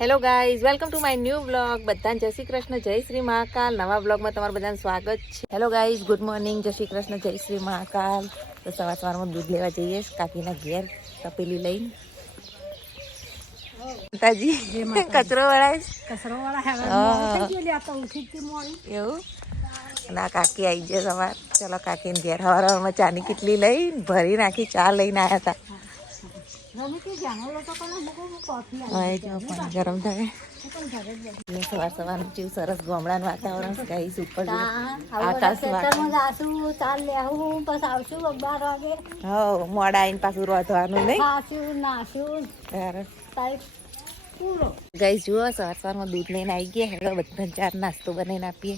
Hello guys, welcome to my new vlog. બધાને જય શ્રી કૃષ્ણ, જય શ્રી મહાકાલ. નવા વ્લોગમાં તમારું બધાનું સ્વાગત છે. હેલો ગાઈઝ, ગુડ મોર્નિંગ, જય શ્રી કૃષ્ણ, જય શ્રી મહાકાલ. તો સવારમાં દૂધ લેવા જઈએ કાકીના ઘેર તપેલી લઈને. માતાજી કચરો વળાય એવું. ના કાકી આવી જાય સવાર. ચલો કાકીને ઘેર હવારમાં ચાની કેટલી લઈને ભરી નાખી, ચા લઈને આવ્યા હતા. ગરમ થાય સવાર સવાર જેવું સરસ ગામડાનું વાતાવરણ ગાઈસ ઉપર મોડા આવીને પાછું રોધવાનું નહીં ગાઈસ. જુઓ સવાર સવારમાં દૂધ લઈને આવી ગયા. હેડો બધા ચાર નાસ્તો બનાવીને આપીએ.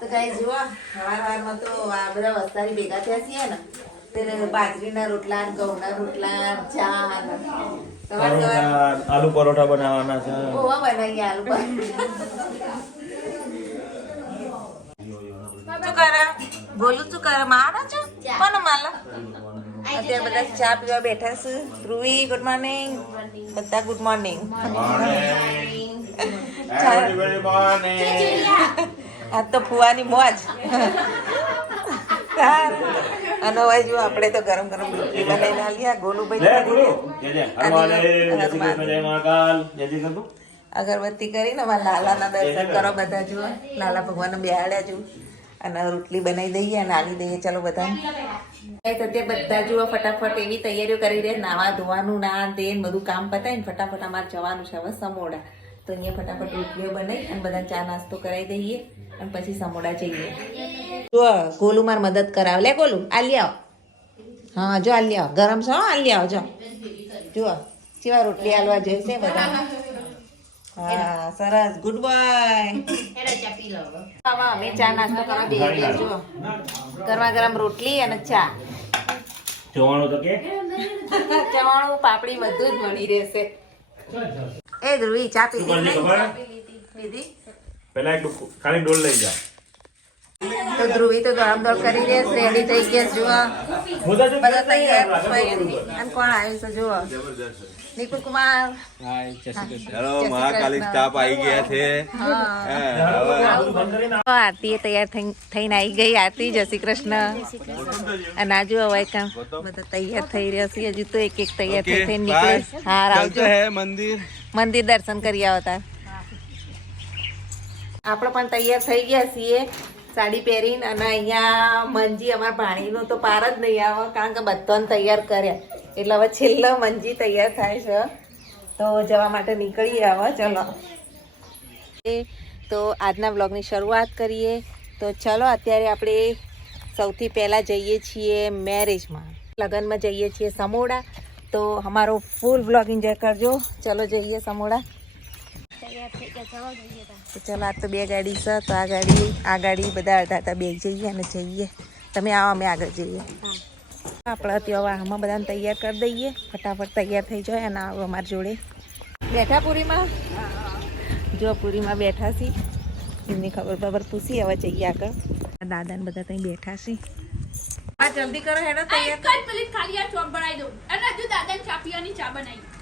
તો ગાઈસ જુઓ સવારમાં તો આ બધા વસ્તારી ભેગા થયા છીએ ને, બાજરીના રોટલા, ઘઉંના રોટલા, ચા, આલુ પરોઠા બનાવવાના છે. બનાવીએ આલુ શું કરે બોલું શું કરે મારા છો કોને માલા. અત્યારે બધા ચા પીવા બેઠા છે. Dhruvi good morning. બધા ગુડ મોર્નિંગ. આ તો ફુવાની મોજ. અને હવે જો આપણે તો ગરમ ગરમ રોટલી બનાવીને આલ્યા. ગોલુભાઈ અગરબત્તી કરીને અમારા લાલાના દર્શન કરો બધા. જુઓ લાલા ભગવાન બેહાડ્યા જુઓ અને રોટલી બનાવી દઈએ અને આલી દઈએ. ચલો બધા તે બધા જુઓ ફટાફટ એવી તૈયારીઓ કરી રહ્યા. નાવા ધોવાનું ના તે બધું કામ પતાવીને ફટાફટ અમારે જવાનું છે હવે સમોડા. તો અહીંયા ફટાફટ રોટલીઓ બનાવી અને બધા ચા નાસ્તો કરાવી દઈએ અને પછી સમોડા જઈએ. જો ગોલું માર મદદ કરાવ. લે ગોલું આલી આવ. હા જો આલી આવ. ગરમ છે. આલી આવ. જો જુઓ કેવા રોટલી હાલવા જઈશે બધા. હા સરસ. Good boy. અમે ચા નાસ્તો કરવા બેસીએ. જુઓ ગરમા ગરમ રોટલી અને ચા. ચવાણું તો કે ચવાણું પાપડી બધું જ મળી રહેશે. એ ધ્રુવી ચા પીધી. પેલા એક ખાલી ડોલ લઈ જા. તો ધ્રુવી તો દોડ દોડ કરી રહી છે. રેડી થઈ ગયા. જુઓ બધા તૈયાર. અને કોણ આવ્યું છે જુઓ નિકુલ કુમાર. હેલો મહાકાલી સ્ટાફ આવી ગયા છે. આરતી તૈયાર થઈને આવી ગઈ. આરતી જય શ્રી કૃષ્ણ. અને આજુ હવે કામ બધા તૈયાર થઈ રહ્યા છે. હજુ તો એક એક તૈયાર થઈ નીકળે. હાર આવજો. મંદિર દર્શન કરી આવતા. આપણે પણ તૈયાર થઈ ગયા છીએ સાડી પહેરીને. અને અહીંયા મંજી અમારા ભાણીનું તો પાર જ નહીં આવે કારણ કે બધાને તૈયાર કર્યા. એટલે હવે છેલ્લો મંજી તૈયાર થાય છે તો જવા માટે નીકળીએ હવે. ચલો તો આજના વ્લોગની શરૂઆત કરીએ. તો ચલો અત્યારે આપણે સૌથી પહેલાં જઈએ છીએ મેરેજમાં, લગ્નમાં જઈએ છીએ સમોડા. તો અમારો ફૂલ વ્લોગ એન્જોય કરજો. ચલો જઈએ સમોડા. તો ચલો આ તો બે ગાડી છે. તો આ ગાડી બધા અડધા બે જઈએ અને જઈએ. તમે આવો અમે આગળ જઈએ. આપણે ત્યાં આમાં બધાને તૈયાર કરી દઈએ. ફટાફટ તૈયાર થઈ જાય અને આવો અમારી જોડે. બેઠા પૂરીમાં. જો પૂરીમાં બેઠા છીએ. એમની ખબર પૂછી. હવે જઈએ આગળ. દાદાને બધા ત્યાં બેઠા છે. હા જલ્દી કરો હેડો તૈયાર.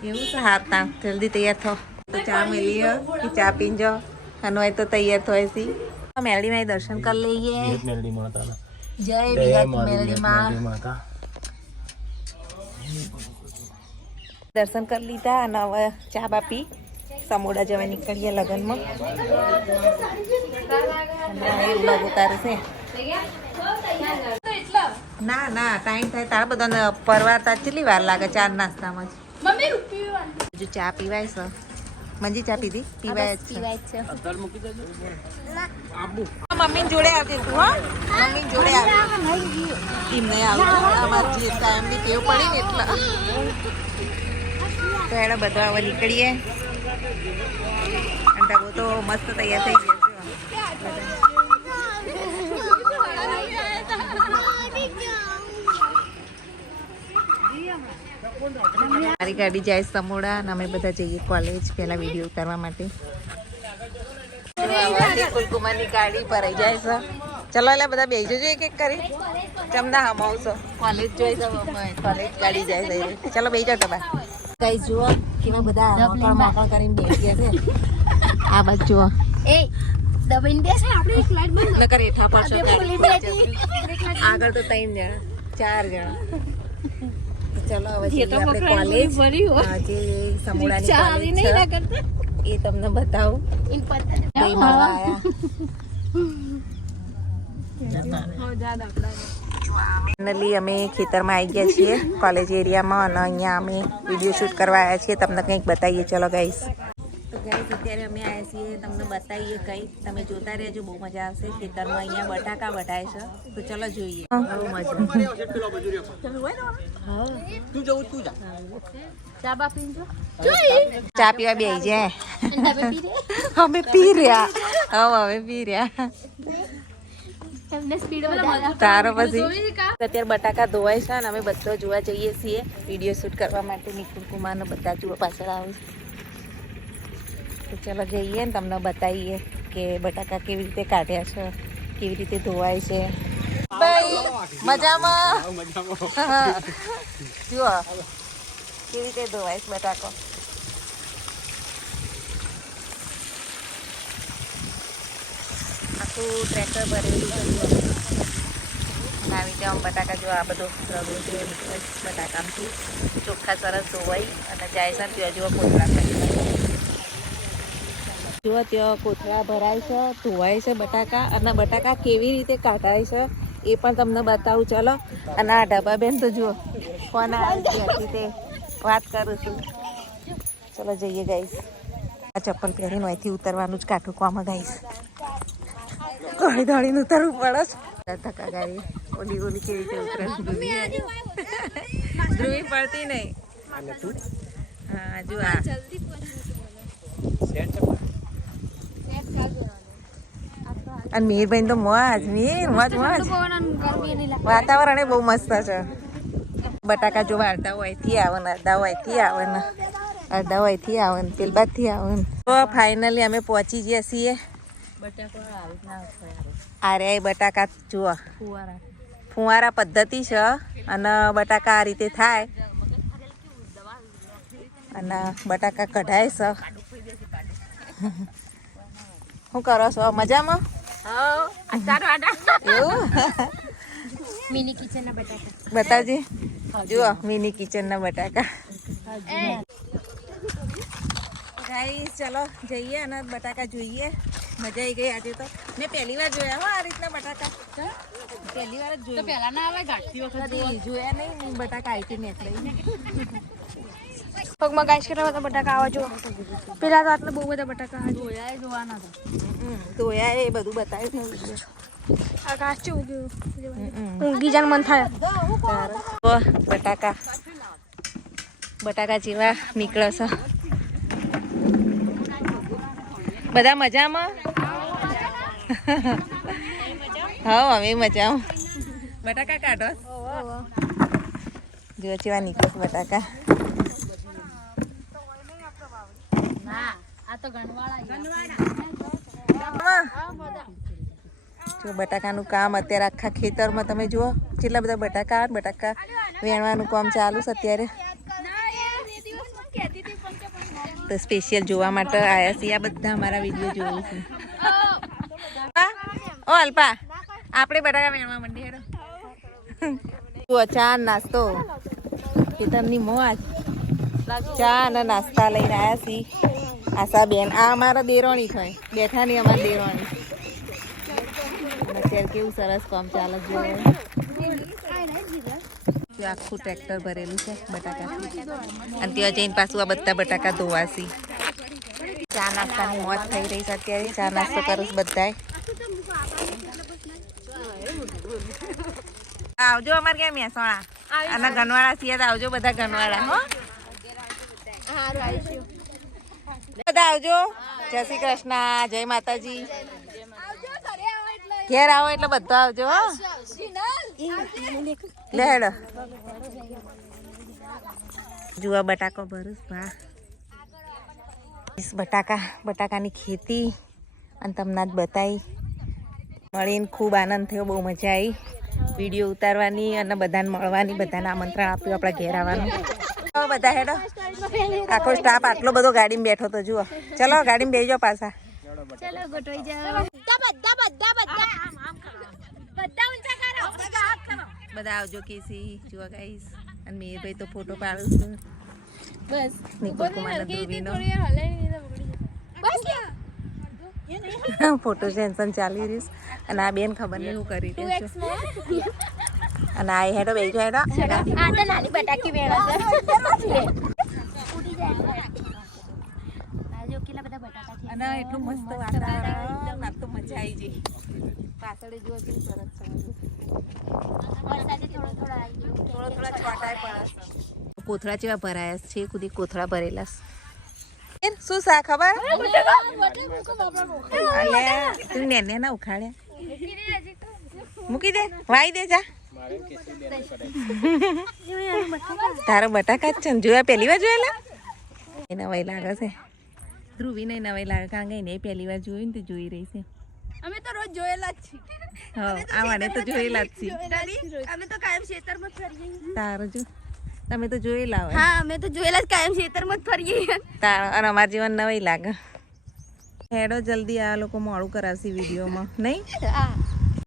એવું છે. હારતા જલ્દી તૈયાર થો. તો ચા મેલીએ કે ચા પીજો અને તો તૈયાર થાય છે. મેલડીમાં દર્શન કરી લઈએ. જય મેલડીમાં દર્શન કરી લીધા અને હવે ચા બાપી સમોડા જવા નીકળીએ લગ્નમાં. વ્લોગ ઉતારે છે. ના ના ટાઈમ થાય તારા બધાને પરવારતા કેટલી વાર લાગે ચાર નાસ્તામાં જ. ચા પીવાય છે. મંજી ચા પીધી? પીવાય છે. મમ્મી જોડે આવતી તું. હા મમ્મી જોડે આવી એમને આવતું. અમારે જે ટાઈમની ટેવ પડી ને એટલે. તો એને બધા હવે નીકળીએ. અને બહુ તો મસ્ત તૈયાર થઈ ગયા છે. મારી ગાડી જાય સમોડા અને અમે બધા જઈએ કોલેજ પહેલા વિડીયો કરવા માટે. કુલકુમારની ગાડી ભરાઈ જાય છે. ચલો એટલે બધા બેસી જજો એક એક કરી. ચમના હમાવશો કોલેજ જોઈ જાવ. કોલેજ ગાડી જાય. ચલો બેસી જાવ તમે. ગાઈસ જુઓ કેવા બધા મોકળ કરીને બેઠ્યા છે. આ બાજુ જુઓ દબાઈને બેસે આપણે ફ્લાઇટ બંધ નકર હેઠા પડશો ખોલી બેઠી આગળ તો 3 જણા 4 જણા. ચલો હવે જઈએ આપણે કોલેજ. આજે સમુડાની કોલેજ છે એ તમને બતાવું. इन पता કઈ મળવા આયા. ફાઇનલી અમે ખેતરમાં આવી ગયા છીએ કોલેજ એરિયામાં અને અહીંયા અમે વિડીયો શૂટ કરવા આવ્યા છીએ. તમને કંઈક બતાવીએ. ચલો ગાઈસ. તો ગાઈસ અત્યારે અમે આવ્યા છીએ તમને બતાવીએ કંઈક. તમે જોતા રહેજો બહુ મજા આવશે. ખેતરમાં અહીંયા બટાકા વઢાય છે તો ચલો જોઈએ. બહુ મજા. चाबा पींजो ચા પીવા બેસી જાય. અમે પી રહ્યા. હવે પી રહ્યા. हमने स्पीड में તારો પછી અત્યારે બટાકા ધોવાય છે અને અમે બધો જોવા જઈએ છીએ વિડીયો શૂટ કરવા માટે. નિકુલ કુમાર ને બધા જોવા પાછળ આવે છે. તો ચલો જઈએ ને તમને બતાવીએ કે બટાકા કેવી રીતે કાઢ્યા છે, કેવી રીતે ધોવાય છે. ભાઈ મજામાં જુઓ કેવી રીતે ધોવાય છે બટાકો. આખું ટ્રેક્ટર ભરેલું છે. આવી રીતે આમ બટાકા જો આ બધું રગડું છે બટાકામાંથી ચોખ્ખા સરસ ધોવાઈ અને જાય છે. ત્યાં જુઓ કોથળા જુઓ ત્યાં કોથળા ભરાય છે, ધોવાય છે બટાકા અને બટાકા કેવી રીતે કાઢાય છે એ પણ તમને બતાવું. ચલો. અને આ ઢાબાબેન તો જુઓ કોણ આવી હતી તે વાત કરું છું. ચલો જઈએ ગાઈસ. આ ચપ્પલ પહેરીને અહીંથી ઉતરવાનું જ કાઠું કોમાં ગાઈસ. દોડી દોડીને ઉતરવું પડે છે. ધક્કા ગાડી ઓલી ઓલી કેવી રીતે ઉતરે. ધ્રુવી પડતી નહીં. હા જો આ અને મીરભાઈ તો મોજ મોજ વાતાવરણ બહુ મસ્ત છે. બટાકા જો અડધા હોયથી આવે ને અડધા હોયથી આવે ને અડધા હોયથી આવે ને પેલ બાદથી આવે ને. તો ફાઇનલી અમે પહોંચી ગયા છીએ. અરે બટાકા જુઓ ફુવારા પદ્ધતિ છે અને બટાકા આ રીતે થાય અને બટાકા કઢાય છે. શું કરો છો મજામાં? એવું मिनी किचन ना बटाका બતાવજે. જુઓ મિની કિચન ના બટાકા. ગાઈસ ચલો જઈએ અને બટાકા જોઈએ. મજા આવી ગઈ આજે તો. મેં પહેલી વાર જોયા હો આ રીતના બટાકા. પહેલી વાર જ જોયા. पहला ना आवे घाटी वक्त જોયા નહીં બટાકા આઈટી નીકળી. પગમાં ગાઈસ કેટલા બધા બટાકા આવા જો. પેલા તો આટલા બહુ બધા બટાકા જોયા જોવાના હતા. ધોયા એ બધું બતાવ્યું. આ ઘાસ છે ઉગ્યું ઊંઘી જાન મન થાય. તો બટાકા જેવા નીકળે છે. બધા મજામાં? હા અમે મજામાં. બટાકા કાઢો. જો જેવા નીકળે છે બટાકા. આ તો ગણવાળા જો બટાકાનું કામ અત્યારે આખા ખેતરમાં તમે જુઓ કેટલા બધા બટાકા વેણવાનું કામ ચાલુ છે અત્યારે. તો સ્પેશિયલ જોવા માટે આવ્યા છીએ. આ બધા અમારા વિડીયો જોયું છે. ઓ અલ્પા આપણે બટાકા વેણવા માંડી હેડો. જુઓ ચા નાસ્તો ખેતરની મોજ. ચા અને નાસ્તા લઈને આવ્યા છીએ. આશા બેન આ અમારા દેરોણી થાય બેઠા નહીં અમારા દેરોણી. અત્યારે કેવું સરસ કામ ચાલે છે. આખું ટ્રેક્ટર ભરેલું છે બટાકા અને ત્યાં જઈને પાછું આ બધા બટાકા ધોવાશી. ચા નાસ્તાની મોજ થઈ રહી છે અત્યારે. ચા નાસ્તો કરું છું બધાય. આવજો અમારે ક્યાં મહેસાણા અને ગનવાડા છીએ તો આવજો બધા ગનવાડા. હો બધા આવજો. જય શ્રી કૃષ્ણ, જય માતાજી. ઘેર આવો એટલે બધા આવજો. હો લે હેડો. જુઓ બટાકો ભરૂચ ભા બટાકાની ખેતી અને તમને જ બતાવી. મળીને ખૂબ આનંદ થયો. બહુ મજા આવી વિડીયો ઉતારવાની અને બધાને મળવાની. બધાને આમંત્રણ આપ્યું આપણા ઘેર આવવાનું. બધા હેડો આખો સ્ટાફ આટલો બધો ગાડીમાં બેઠો તો જુઓ. ચલો ગાડીમાં બેસી જાઓ પાછા. ચલો ગોઠવાઈ જાઓ. બધા ઊંચા કરો. બધા આવજો કેસી જુઓ ગાઈસ. અને મેરભાઈ તો ફોટો પાડું છું. બસ નિકુલ કુમાર ધ્રુવીનો ફોટો સેન્સન ચાલી રહ્યું છે. અને આ બેન ખબર નહીં હું કરી રહી છું. અને આ હેડો બેસજો હેડો. આ તો નાની બટાકી વેળા છે. ઉડી જાય. આજો કેટલા બધા બટાકા છે. અને એટલું મસ્ત વાતાવરણ. આ તો મજા આવી ગઈ. પાછળ જુઓ કેવું સરસ છે. વરસાદે થોડો થોડો આવી ગયો. થોડો થોડા છોટાય પડે. કોથળા જેવા ભરાયા છે. ખુદી કોથળા ભરેલા છે. શું સા ખબર? અલ્યા તું નેને ના ઉખાડ્યા. મૂકી દે વાઈ દે જા. તારો બટાકા જ છે ને જોયા પહેલી વાર જોયેલા? એ નવાઈ લાગે છે. ધ્રુવી નહીં નવાઈ લાગે કારણ કે એને પહેલી વાર જોયું ને તે જોઈ રહી છે. અમે તો રોજ જોયેલા જ છીએ. હા આ મને તો જોયેલા જ છે. અમે તો કાયમ ખેતરમાં જ ફરીએ. તારું જો તમે તો જોયેલા હોય. હા અમે તો જોયેલા જ કાયમ ખેતરમાં જ ફરીએ. તાર અને અમારા જીવન નવાઈ લાગે. હેડો જલ્દી આ લોકો મોડું કરાવશે વિડીયોમાં નહીં?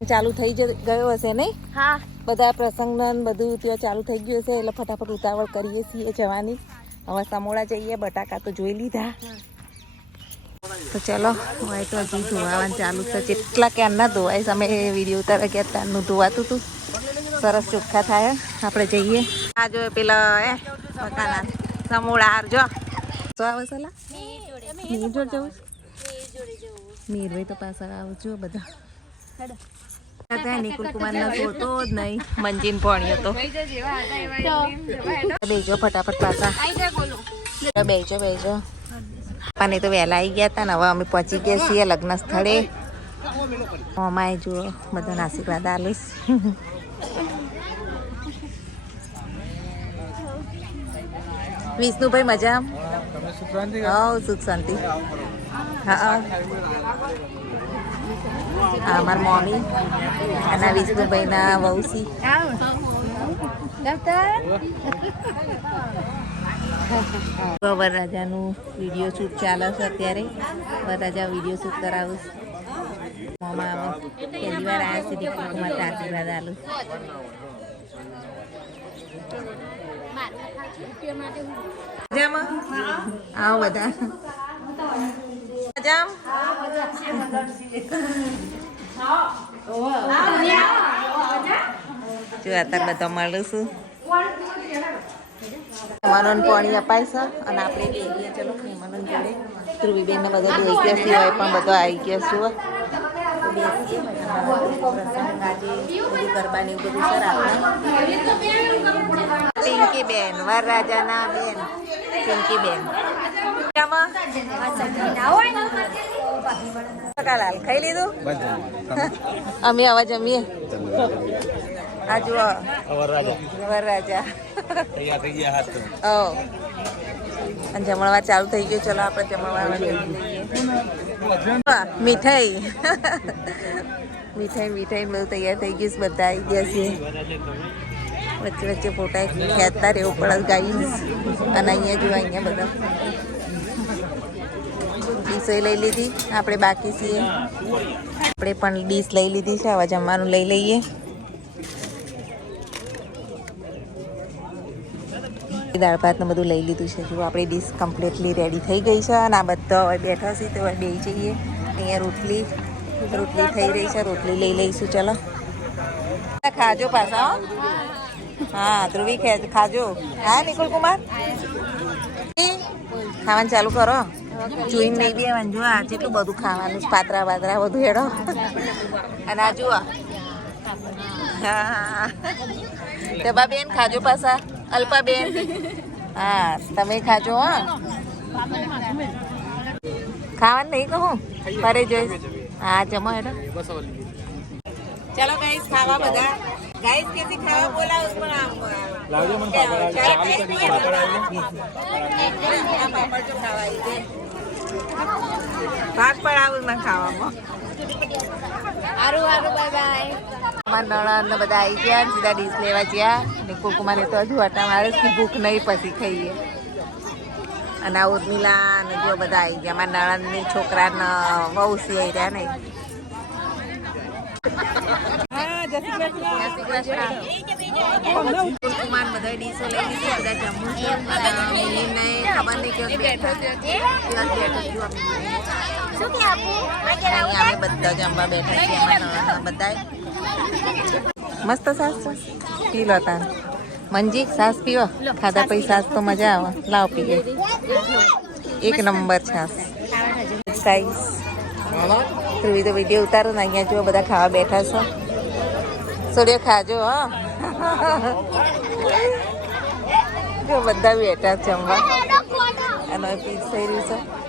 ચાલુ થઈ ગયો હશે નહીં? હા બધા પ્રસંગ બધું ત્યાં ચાલુ થઈ ગયું હશે એટલે ફટાફટ ઉતાવળ કરીએ છીએ જવાની. હવે સમોડા જઈએ. બટાકા તો જોઈ લીધા. તો ચલો હોય તો હજી ધોવાનું ચાલુ છે. જેટલા ક્યારના ધોવાય અમે વિડીયો ઉતારે ગયા ત્યારનું ધોવાતું હતું. સરસ ચોખ્ખા થાય. આપણે જઈએ. આ જો પેલા મકાના સમોડા હારજો. શું આવે સલા? મીર જોડ જવું? મીરભાઈ તો પાછળ આવજો બધા. નિકુલ કુમાર નો જોતો જ નહીં. મંજીન ભણ્યો તો બેજો ફટાફટ પાછા. બેજો બેજો. અને તો વહેલા આવી ગયા હતા ને હવે અમે પહોંચી ગયા છીએ લગ્ન સ્થળે. અમાય જુઓ બધાના આશીર્વાદ આલીશ. વિષ્ણુભાઈ મજા? હા સુખ શાંતિ. હા અમારા મમ્મી અને વિષ્ણુભાઈના વહુસી. વરરાજાનું વિડીયો શૂટ ચાલે છે અત્યારે. વરરાજા વિડીયો શૂટ કરાવું. મોમાં આવે પહેલી વાર આવ્યા છે દીકરીમાં આશીર્વાદ આલું. મજામાં આવો બધા. મજામ જો અત્યારે બધા મળું છું. મહેમાનોને પાણી અપાય છે અને આપણે બેસીએ. ચલો મહેમાનો જોડે. ધ્રુવીબેન ને બધા જોઈ ગયા છે હોય પણ બધો આવી ગયા છું. બેસીએ પ્રસંગ આજે બધું ગરબાની બધું સર આપણે પિંકી બેન વરરાજાના બેન પિંકી બેન. લાલ ખાઈ લીધું? અમે હવે જમીએ. આ જુઓ વરરાજા. અને જમણવાર ચાલુ થઈ ગયું. ચલો આપણે જમણવાર મીઠાઈ મીઠાઈ મીઠાઈ બધું તૈયાર થઈ ગયું. બધા આવી ગયા છે. વચ્ચે વચ્ચે ફોટા ખેંચતા રહેવું પડે ગાઈસ. અને અહીંયા જોવા અહીંયા બધા ડીશો લઈ લીધી. આપણે બાકી છીએ. આપણે પણ ડીશ લઈ લીધી છે. હવે જમવાનું લઈ લઈએ. દાળ ભાત ને બધું લઈ લીધું છે. જો આપણી ડીશ કમ્પ્લીટલી રેડી થઈ ગઈ છે. અને આ બધા હવે બેઠા છે તો હવે બે જઈએ. અહીંયા રોટલી થઈ રહી છે. રોટલી લઈ લઈશું. ચલો ખાજો પાછા. હા ધ્રુવી ખાજો. હા નિકુલ કુમાર ખાવાનું ચાલુ કરો. જોઈને નહીં બે જો આ જેટલું બધું ખાવાનું. પાતરા બાતરા બધું હેડો. અને આ જુઓ હા દબાબેન ખાજો પાછા. અલ્પાબેન હા તમે ખાજો. હા ખાવાનું નહીં કહું ફરે જોઈશ. હા જમો હેડો. ચલો ગાઈસ ખાવા બધા. ગાઈસ કેસી ખાવા બોલાવો પણ લાવજો મને પાપડ ભાગ પડાવું મને ખાવામાં. હારું હારું બાય બાય. અમારા નણંદ ને બધા આવી ગયા. સીધા ડીશ લેવા ગયા. ને કુકુમાને તો હજુ હટા મારે ભૂખ નહીં પછી ખાઈએ. અને આ ઉર્મિલા અને જો બધા આવી ગયા મારા નણંદની છોકરાના વહુ સી આવી રહ્યા ને કુલકુમાર બધા ડીશો લઈ લીધી બધા જમવું છે મિલીને ખબર નહીં કેવું બેઠા શું કે આપું અહીંયા અમે બધા જમવા બેઠા છીએ અમારા બધા મસ્ત સાસ છે પી લો તાર મંજી સાસ પીવો ખાધા પછી સાસ તો મજા આવે લાવ પી ગઈ એક નંબર છાસ ગાઈસ ધ્રુવી તો વિડીયો ઉતારો ને અહીંયા જો બધા ખાવા બેઠા છો સોડિયો ખાજો હા જો બધા બેઠા જમવા અને પીસ થઈ રહ્યું છે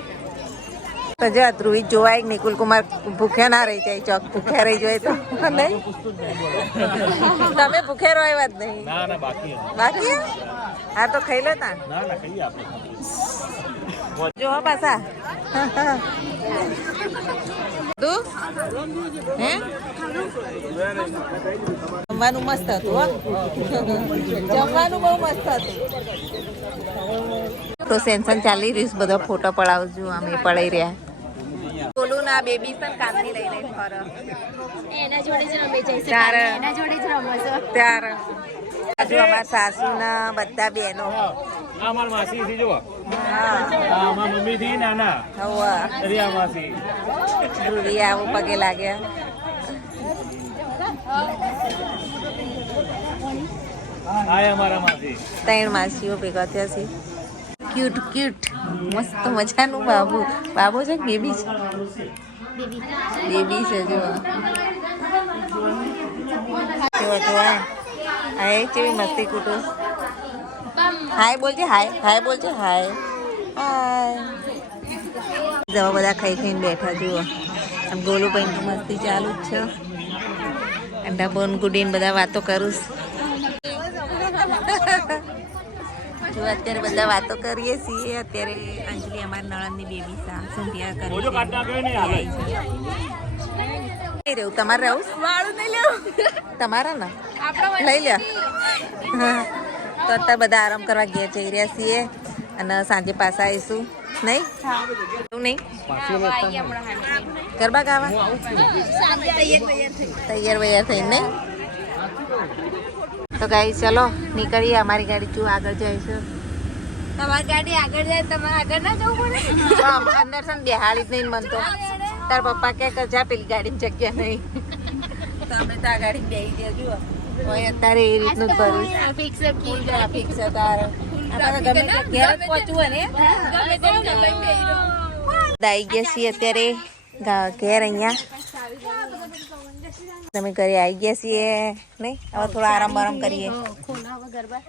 તો જો આ ધ્રુવી જોવાય નિકુલ કુમાર ભૂખ્યા ના રહી જાય ચોક ભૂખ્યા રહી જાય તો નહીં તમે ભૂખ્યા રહો એ વાત નહીં ના ના બાકી બાકી હા તો ખાઈ લો તા ના ના ખાઈએ આપણે જો હો પાછા તું હે જમવાનું મસ્ત હતું હો જમવાનું બહુ મસ્ત હતું તો સેન્સન ચાલી રહ્યું છે બધો ફોટો પડાવજો અમે પડાઈ રહ્યા બોલું ના બેબી પણ કામની લઈ લઈને ફરો એના જોડે જ રમે જઈશ ત્યારે એના જોડે જ રમો છો ત્યારે હજુ અમારા સાસુ ના બધા બહેનો આ અમાર માસી થી જો હા આ અમાર મમ્મી થી નાના હવા રિયા માસી ધ્રુવી આવું પગે લાગ્યા હાય અમારા માસી 3 માસીઓ ભેગા થયા છે ક્યુટ ક્યુટ મસ્ત મજાનું બાબુ બાબુ છે કે બેબી છે બેબી છે જો જોવા હાય કેવી મસ્તી કૂટું હાય બોલજે હાય બોલજે હાય જવા બધા ખાઈ ખાઈને બેઠા જુઓ આમ ગોલુભાઈ મસ્તી ચાલુ જ છે અંડા બોન ગુડીને બધા વાતો કરું જો અત્યારે બધા વાતો કરીએ છીએ અત્યારે અંજલિ અમારી નણંદની બેબી સંધ્યા કરી ઓજો કાઢ નાખ્યો ને હાલે નહીં રહેવું તમારે રહેવું વાળું નહીં લેવું તમારા ને લઈ લે તો અત્યારે બધા આરામ કરવા ગયા જઈ રહ્યા છીએ અને સાંજે પાછા આવીશું નહીં એવું નહીં ગરબા ગાવા તૈયાર વૈયાર થઈને નહીં તો ગાઈ ચલો નીકળીએ અમારી ગાડી જો આગળ જાય છે તમારી ગાડી આગળ જાય તમારે આગળ ના જવું પડે અંદર છે ને બેહાડી જ નહીં મન તો તાર પપ્પા કે જા પેલી ગાડીની જગ્યા નહીં તો અમે તો આ ગાડી બેસી ગયા જુઓ હોય અત્યારે એ રીતનું જ ભર્યું ફિક્સ ફૂલ ટ્રાફિક છે તારે આપણે ગમે ત્યાં ઘેર જ પહોંચવું ને આવી ગયા છીએ અત્યારે ઘેર અહીંયા તમે ઘરે આવી ગયા છીએ નહીં હવે થોડો આરામ બારામ કરીએ ખોના વગર ગરબા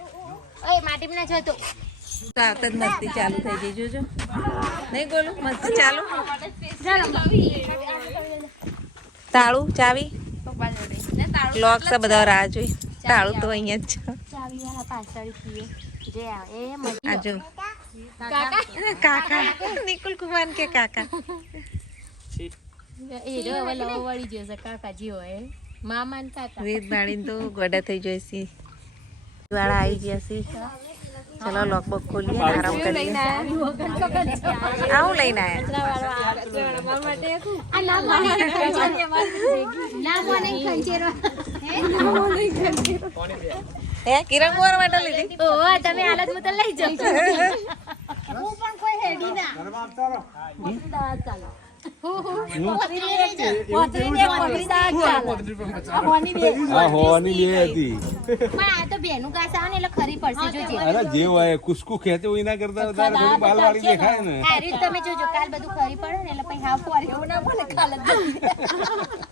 ઓય માટી ના જતો તો આવતા જ મસ્તી ચાલુ થઈ જઈ જોજો નહીં બોલું મસ્તી ચાલુ તાળું ચાવી લોક છે બધા રાહ જોઈ તાળું તો અહીંયા જ છે ચાવી વાળા પાછળ છીએ જે આવે એ આ જો કાકા નિકુલ કુમાર કે કાકા એ રો હવે લવ વળી જશે કાકાજી હોય મામા ને કાકા વેદ બાળીને તો ગોડા થઈ જાય છે વાળા આવી ગયા છે ચલો લોક બોક ખોલીએ આરામ કરીએ આવું લઈને આયા હે કિરણ કુમાર માટે લીધી ઓ તમે હાલત મત લઈ જાઓ આ હોવાની બે હતી પણ આ તો બેનું ઘાસ આવે ને એટલે ખરી પડશે જોજે અરે જે હોય કુસકુ ખેતે હોય ના કરતા તારે થોડી બાલવાળી દેખાય ને આ રીત તમે જોજો કાલ બધું ખરી પડે ને એટલે પછી હાફ ફોરી એવું ના બોલે કાલ જ